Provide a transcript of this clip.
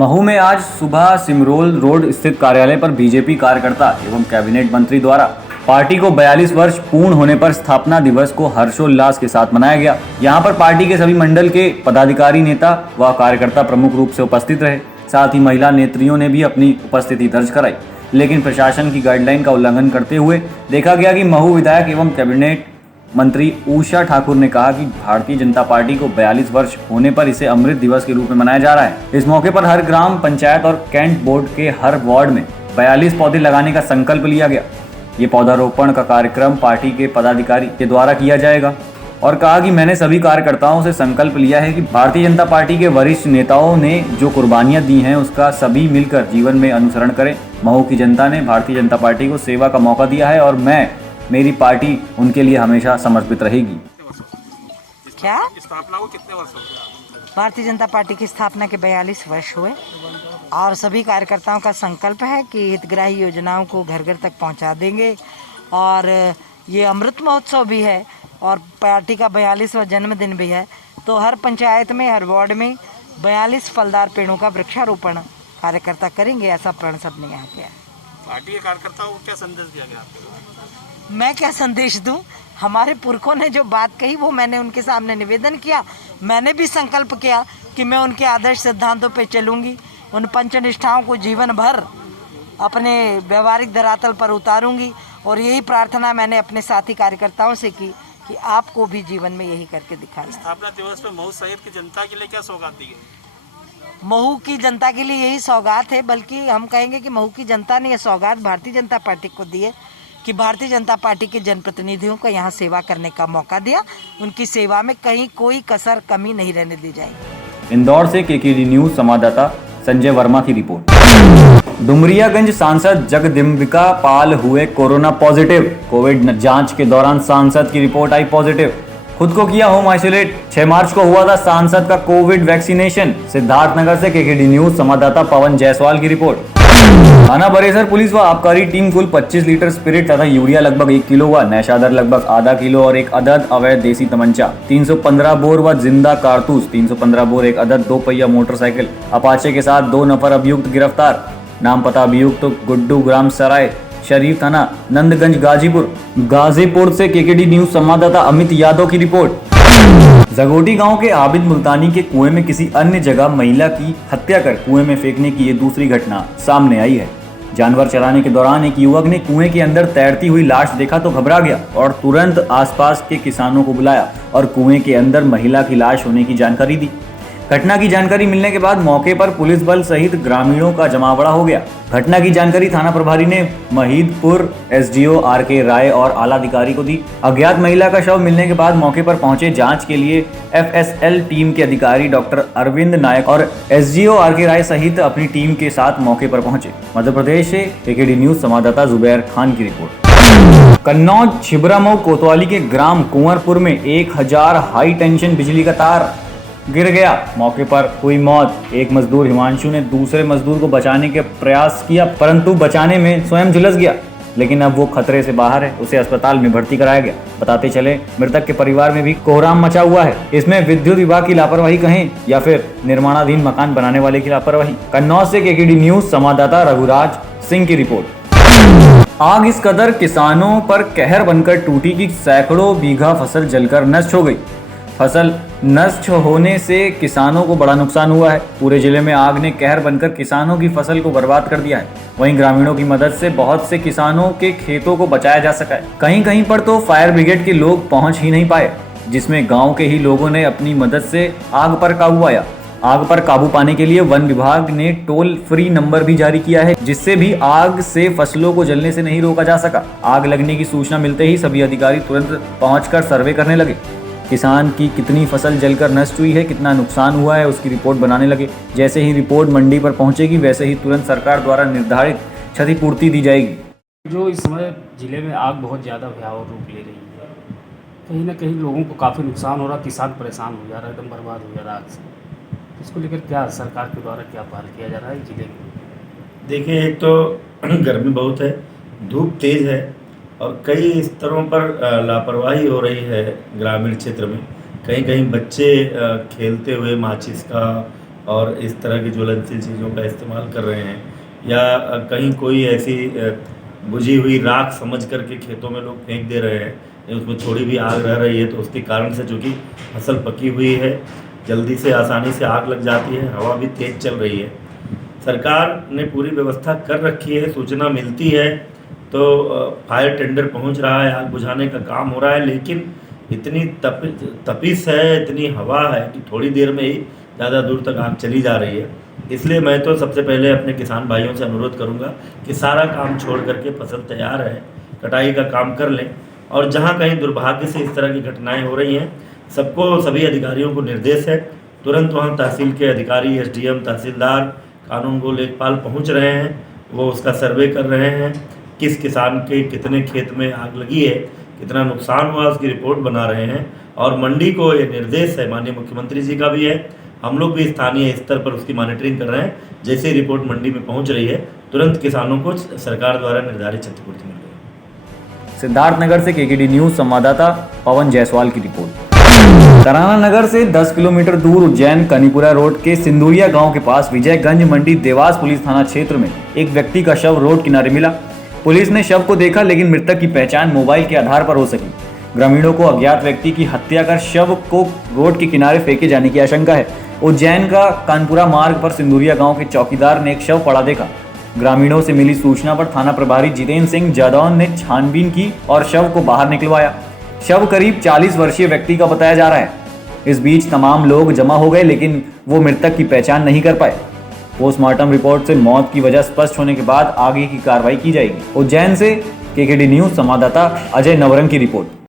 महू में आज सुबह सिमरोल रोड स्थित कार्यालय पर बीजेपी कार्यकर्ता एवं कैबिनेट मंत्री द्वारा पार्टी को 42 वर्ष पूर्ण होने पर स्थापना दिवस को हर्षोल्लास के साथ मनाया गया। यहां पर पार्टी के सभी मंडल के पदाधिकारी, नेता व कार्यकर्ता प्रमुख रूप से उपस्थित रहे। साथ ही महिला नेत्रियों ने भी अपनी उपस्थिति दर्ज कराई, लेकिन प्रशासन की गाइडलाइन का उल्लंघन करते हुए देखा गया कि महू विधायक एवं कैबिनेट मंत्री उषा ठाकुर ने कहा कि भारतीय जनता पार्टी को 42 वर्ष होने पर इसे अमृत दिवस के रूप में मनाया जा रहा है। इस मौके पर हर ग्राम पंचायत और कैंट बोर्ड के हर वार्ड में 42 पौधे लगाने का संकल्प लिया गया। ये पौधारोपण का कार्यक्रम पार्टी के पदाधिकारी के द्वारा किया जाएगा और कहा कि मैंने सभी कार्यकर्ताओं से संकल्प लिया है कि भारतीय जनता पार्टी के वरिष्ठ नेताओं ने जो कुर्बानियां दी हैं उसका सभी मिलकर जीवन में अनुसरण करें। महू की जनता ने भारतीय जनता पार्टी को सेवा का मौका दिया है और मेरी पार्टी उनके लिए हमेशा समर्पित रहेगी। क्या स्थापना को कितने वर्ष हो गए? भारतीय जनता पार्टी की स्थापना के 42 वर्ष हुए और सभी कार्यकर्ताओं का संकल्प है कि हितग्राही योजनाओं को घर घर तक पहुंचा देंगे। और ये अमृत महोत्सव भी है और पार्टी का 42वां जन्मदिन भी है, तो हर पंचायत में, हर वार्ड में 42 फलदार पेड़ों का वृक्षारोपण कार्यकर्ता करेंगे, ऐसा प्रण सबने यहाँ किया है। पार्टी के कार्यकर्ताओं को क्या संदेश दिया गया आपके द्वारा? मैं क्या संदेश दूं? हमारे पुरखों ने जो बात कही वो मैंने उनके सामने निवेदन किया। मैंने भी संकल्प किया कि मैं उनके आदर्श सिद्धांतों पे चलूंगी, उन पंचनिष्ठाओं को जीवन भर अपने व्यवहारिक धरातल पर उतारूंगी और यही प्रार्थना मैंने अपने साथी कार्यकर्ताओं से की कि आपको भी जीवन में यही करके दिखाना। स्थापना दिवस पर महू शहर की जनता के लिए क्या सौगात दी गई? महू की जनता के लिए यही सौगात है, बल्कि हम कहेंगे कि महू की जनता ने यह सौगात भारतीय जनता पार्टी को दी है कि भारतीय जनता पार्टी के जनप्रतिनिधियों को यहाँ सेवा करने का मौका दिया। उनकी सेवा में कहीं कोई कसर कमी नहीं रहने दी जाएगी। इंदौर से केकेडी न्यूज संवाददाता संजय वर्मा की रिपोर्ट। डुमरियागंज सांसद जगदम्बिका पाल हुए कोरोना पॉजिटिव। कोविड जांच के दौरान सांसद की रिपोर्ट आई पॉजिटिव। खुद को किया होम आइसोलेट। 6 मार्च को हुआ था सांसद का कोविड वैक्सीनेशन। सिद्धार्थनगर से केकेडी न्यूज संवाददाता पवन जायसवाल की रिपोर्ट। थाना बरेसर पुलिस व आबकारी टीम कुल 25 लीटर स्पिरिट तथा यूरिया लगभग 1 किलो व नैशादर लगभग आधा किलो और एक अदद अवैध देसी तमंचा, 315 बोर व जिंदा कारतूस, 315 बोर एक अदद 2 पहिया मोटरसाइकिल अपाचे के साथ 2 नफर अभियुक्त गिरफ्तार। नाम पता अभियुक्त गुड्डू, ग्राम सराय, शरीफ थाना, नंदगंज, गाजीपुर से केकेडी न्यूज संवाददाता अमित यादव की रिपोर्ट। जगोटी गांव के आबिद मुल्तानी के कुएं में किसी अन्य जगह महिला की हत्या कर कुएं में फेंकने की ये दूसरी घटना सामने आई है। जानवर चराने के दौरान एक युवक ने कुएं के अंदर तैरती हुई लाश देखा तो घबरा गया और तुरंत आसपास के किसानों को बुलाया और कुएं के अंदर महिला की लाश होने की जानकारी दी। घटना की जानकारी मिलने के बाद मौके पर पुलिस बल सहित ग्रामीणों का जमावड़ा हो गया। घटना की जानकारी थाना प्रभारी ने महीदपुर एसडीओ आर.के. राय और आला अधिकारी को दी। अज्ञात महिला का शव मिलने के बाद मौके पर पहुंचे जांच के लिए एफएसएल टीम के अधिकारी डॉक्टर अरविंद नायक और एसडीओ आर.के. राय सहित अपनी टीम के साथ मौके पर पहुंचे। मध्य प्रदेश से केकेडी न्यूज संवाददाता जुबैर खान की रिपोर्ट। कन्नौज छिबरामऊ कोतवाली के ग्राम कुंवरपुर में 1000 हाई टेंशन बिजली का तार गिर गया। मौके पर हुई मौत। एक मजदूर हिमांशु ने दूसरे मजदूर को बचाने के प्रयास किया, परंतु बचाने में स्वयं झुलस गया, लेकिन अब वो खतरे से बाहर है। उसे अस्पताल में भर्ती कराया गया। बताते चले मृतक के परिवार में भी कोहराम मचा हुआ है। इसमें विद्युत विभाग की लापरवाही कहें या फिर निर्माणाधीन मकान बनाने वाले की लापरवाही। कन्नौज से केकेडी न्यूज संवाददाता रघुराज सिंह की रिपोर्ट। आग इस कदर किसानों पर कहर बनकर टूटी कि सैकड़ों बीघा फसल जलकर नष्ट हो गई। फसल नष्ट होने से किसानों को बड़ा नुकसान हुआ है। पूरे जिले में आग ने कहर बनकर किसानों की फसल को बर्बाद कर दिया है। वहीं ग्रामीणों की मदद से बहुत से किसानों के खेतों को बचाया जा सका है। कहीं कहीं पर तो फायर ब्रिगेड के लोग पहुंच ही नहीं पाए, जिसमें गांव के ही लोगों ने अपनी मदद से आग पर काबू पाया। आग पर काबू पाने के लिए वन विभाग ने टोल फ्री नंबर भी जारी किया है, जिससे भी आग से फसलों को जलने से नहीं रोका जा सका। आग लगने की सूचना मिलते ही सभी अधिकारी तुरंत पहुंचकर सर्वे करने लगे। किसान की कितनी फसल जलकर नष्ट हुई है, कितना नुकसान हुआ है, उसकी रिपोर्ट बनाने लगे। जैसे ही रिपोर्ट मंडी पर पहुंचेगी वैसे ही तुरंत सरकार द्वारा निर्धारित क्षतिपूर्ति दी जाएगी। जो इस समय ज़िले में आग बहुत ज़्यादा भयावह रूप ले रही है, कहीं ना कहीं लोगों को काफ़ी नुकसान हो रहा, किसान परेशान हो जा रहा है, एकदम बर्बाद हो जा रहा है आग से। इसको लेकर क्या सरकार के द्वारा क्या पहल किया जा रहा है ज़िले में? देखिए, एक तो गर्मी बहुत है, धूप तेज़ है और कई स्तरों पर लापरवाही हो रही है ग्रामीण क्षेत्र में। कहीं कहीं बच्चे खेलते हुए माचिस का और इस तरह की ज्वलनशील चीज़ों का इस्तेमाल कर रहे हैं, या कहीं कोई ऐसी बुझी हुई राख समझ करके खेतों में लोग फेंक दे रहे हैं, या उसमें थोड़ी भी आग रह रही है तो उसके कारण से, चूँकि फसल पकी हुई है, जल्दी से आसानी से आग लग जाती है, हवा भी तेज़ चल रही है। सरकार ने पूरी व्यवस्था कर रखी है, सूचना मिलती है तो फायर टेंडर पहुंच रहा है, आग बुझाने का काम हो रहा है, लेकिन इतनी तपिश है, इतनी हवा है कि थोड़ी देर में ही ज़्यादा दूर तक आग चली जा रही है। इसलिए मैं तो सबसे पहले अपने किसान भाइयों से अनुरोध करूंगा कि सारा काम छोड़ करके, फसल तैयार है, कटाई का काम कर लें, और जहां कहीं दुर्भाग्य से इस तरह की घटनाएं हो रही हैं, सभी अधिकारियों को निर्देश है, तुरंत वहां तहसील के अधिकारी, एसडीएम, तहसीलदार, कानूनगो लेखपाल पहुंच रहे हैं, वो उसका सर्वे कर रहे हैं, किस किसान के कितने खेत में आग लगी है, कितना नुकसान हुआ, उसकी रिपोर्ट बना रहे हैं। और मंडी को ये निर्देश है, माननीय मुख्यमंत्री जी का भी है, हम लोग भी स्थानीय स्तर पर उसकी मॉनिटरिंग कर रहे हैं। जैसे ही रिपोर्ट मंडी में पहुंच रही है, तुरंत किसानों को सरकार द्वारा निर्धारित क्षतिपूर्ति मिल रही है। सिद्धार्थनगर से केकेडी न्यूज संवाददाता पवन जायसवाल की रिपोर्ट। तराना नगर से 10 किलोमीटर दूर उज्जैन कनीपुरा रोड के सिंदूरिया गांव के पास विजयगंज मंडी देवास पुलिस थाना क्षेत्र में एक व्यक्ति का शव रोड किनारे मिला। पुलिस ने शव को देखा, लेकिन मृतक की पहचान मोबाइल के आधार पर हो सकी। ग्रामीणों को अज्ञात व्यक्ति की हत्या कर शव को रोड के किनारे फेंके जाने की आशंका है। उज्जैन का कानपुरा मार्ग पर सिंदूरिया गांव के चौकीदार ने एक शव पड़ा देखा। ग्रामीणों से मिली सूचना पर थाना प्रभारी जितेंद्र सिंह जादौन ने छानबीन की और शव को बाहर निकलवाया। शव करीब 40 वर्षीय व्यक्ति का बताया जा रहा है। इस बीच तमाम लोग जमा हो गए, लेकिन वो मृतक की पहचान नहीं कर पाए। पोस्टमार्टम रिपोर्ट से मौत की वजह स्पष्ट होने के बाद आगे की कार्रवाई की जाएगी। उज्जैन से केकेडी न्यूज संवाददाता अजय नवरंग की रिपोर्ट।